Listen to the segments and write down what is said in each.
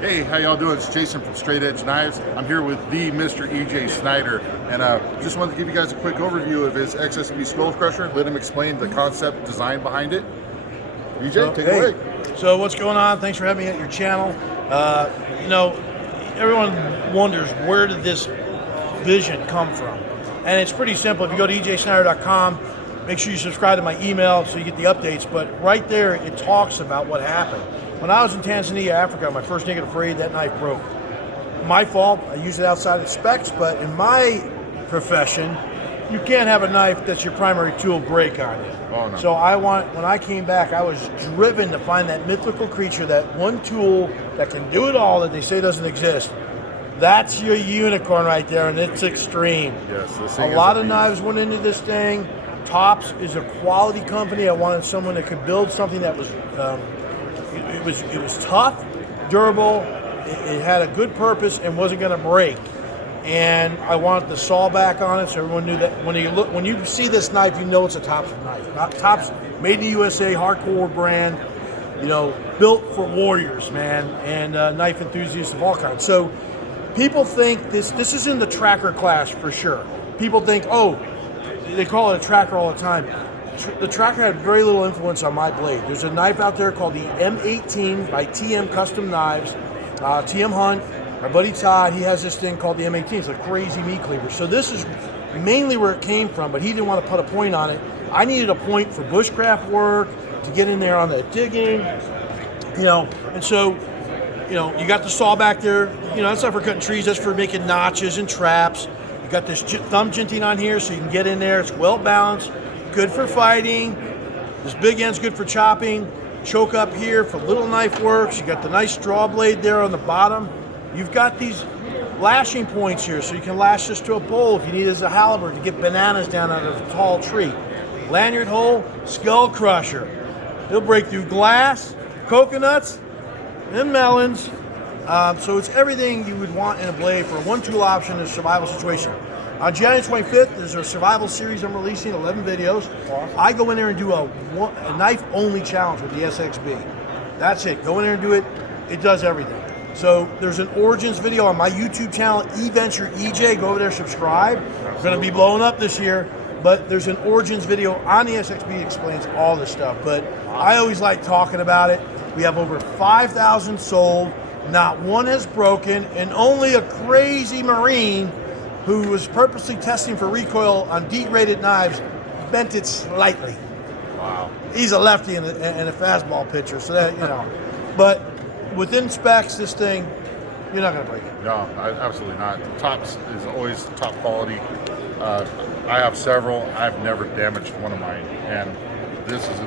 Hey, how y'all doing? It's Jason from Straight Edge Knives. I'm here with the Mr. EJ Snyder, and just wanted to give you guys a quick overview of his Sxb Skullcrusher. Let him explain the concept design behind it. EJ, take it away. So what's going on? Thanks for having me at your channel. Everyone wonders, where did this vision come from? And it's pretty simple. If you go to EJSnyder.com, make sure you subscribe to my email so you get the updates. But right there, it talks about what happened. When I was in Tanzania, Africa, my first Naked Afraid, that knife broke. My fault. I used it outside of specs, but in my profession, you can't have a knife that's your primary tool break on you. Oh, no. So when I came back, I was driven to find that mythical creature, that one tool that can do it all that they say doesn't exist. That's your unicorn right there, and it's extreme. Yes, this thing a lot of knives went into this thing. Tops is a quality company. I wanted someone that could build something that was, it was tough, durable, it had a good purpose, and wasn't going to break. And I wanted the saw back on it, so everyone knew that when you see this knife, you know it's a Tops knife. Not Tops, made in the USA, hardcore brand, built for warriors, man, and knife enthusiasts of all kinds. So people think this is in the tracker class for sure. People think, oh, they call it a tracker all the time. The tracker had very little influence on my blade. There's a knife out there called the M18 by TM Custom Knives. TM Hunt, my buddy Todd, he has this thing called the M18. It's a crazy meat cleaver. So this is mainly where it came from, but he didn't want to put a point on it. I needed a point for bushcraft work, to get in there on the digging, and so, you got the saw back there. That's not for cutting trees, that's for making notches and traps. You got this thumb jinting on here so you can get in there. It's well balanced, good for fighting. This big end's good for chopping. Choke up here for little knife works. You got the nice straw blade there on the bottom. You've got these lashing points here so you can lash this to a pole if you need it as a halberd to get bananas down out of a tall tree. Lanyard hole, skull crusher. It'll break through glass, coconuts, and melons. So it's everything you would want in a blade for a one-tool option in a survival situation. On January 25th, there's a survival series I'm releasing, 11 videos. I go in there and do a knife-only challenge with the Sxb. That's it. Go in there and do it. It does everything. So there's an Origins video on my YouTube channel, eVenture EJ. Go over there, subscribe. We're going to be blowing up this year. But there's an Origins video on the Sxb, explains all this stuff. But I always like talking about it. We have over 5,000 sold. Not one has broken, and only a crazy Marine who was purposely testing for recoil on degraded knives bent it slightly. Wow. He's a lefty and a fastball pitcher, so that, But within specs, this thing, you're not going to break it. No, absolutely not. Tops is always top quality. I have several. I've never damaged one of mine, and this is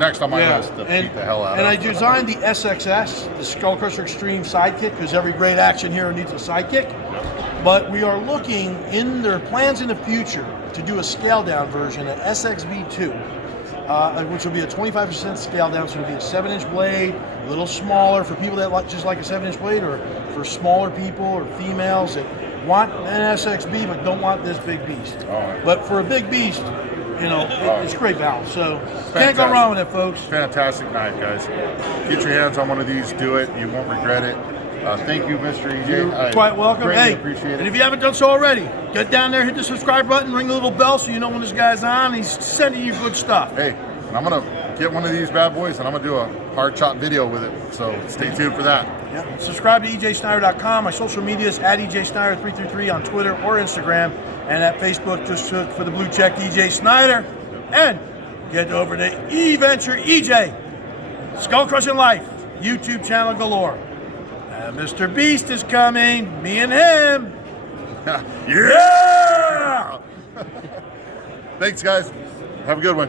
next on my list to beat the hell out of. And I designed the SXS, the Skullcrusher Extreme Sidekick, because every great action hero needs a sidekick. But we are looking in their plans in the future to do a scale down version, an SXB2, which will be a 25% scale down, so it'll be a 7-inch blade, a little smaller for people that just like a 7-inch blade, or for smaller people or females that want an SXB but don't want this big beast. But for a big beast, it's great balance. So can't go wrong with it, folks. Fantastic knife, guys. Get your hands on one of these. Do it. You won't regret it. Thank you, Mr. EJ. You're quite welcome. Hey, appreciate it. And if you haven't done so already, get down there, hit the subscribe button, ring the little bell so you know when this guy's on. He's sending you good stuff. Hey, and I'm going to get one of these bad boys, and I'm going to do a hard chop video with it. So stay tuned for that. Yeah. Subscribe to EJSnyder.com. My social media is at EJ Snyder333 on Twitter or Instagram. And at Facebook, just look for the blue check EJ Snyder. And get over to eVenture EJ. Skull Crushing Life. YouTube channel galore. Mr. Beast is coming. Me and him. Yeah! Thanks, guys. Have a good one.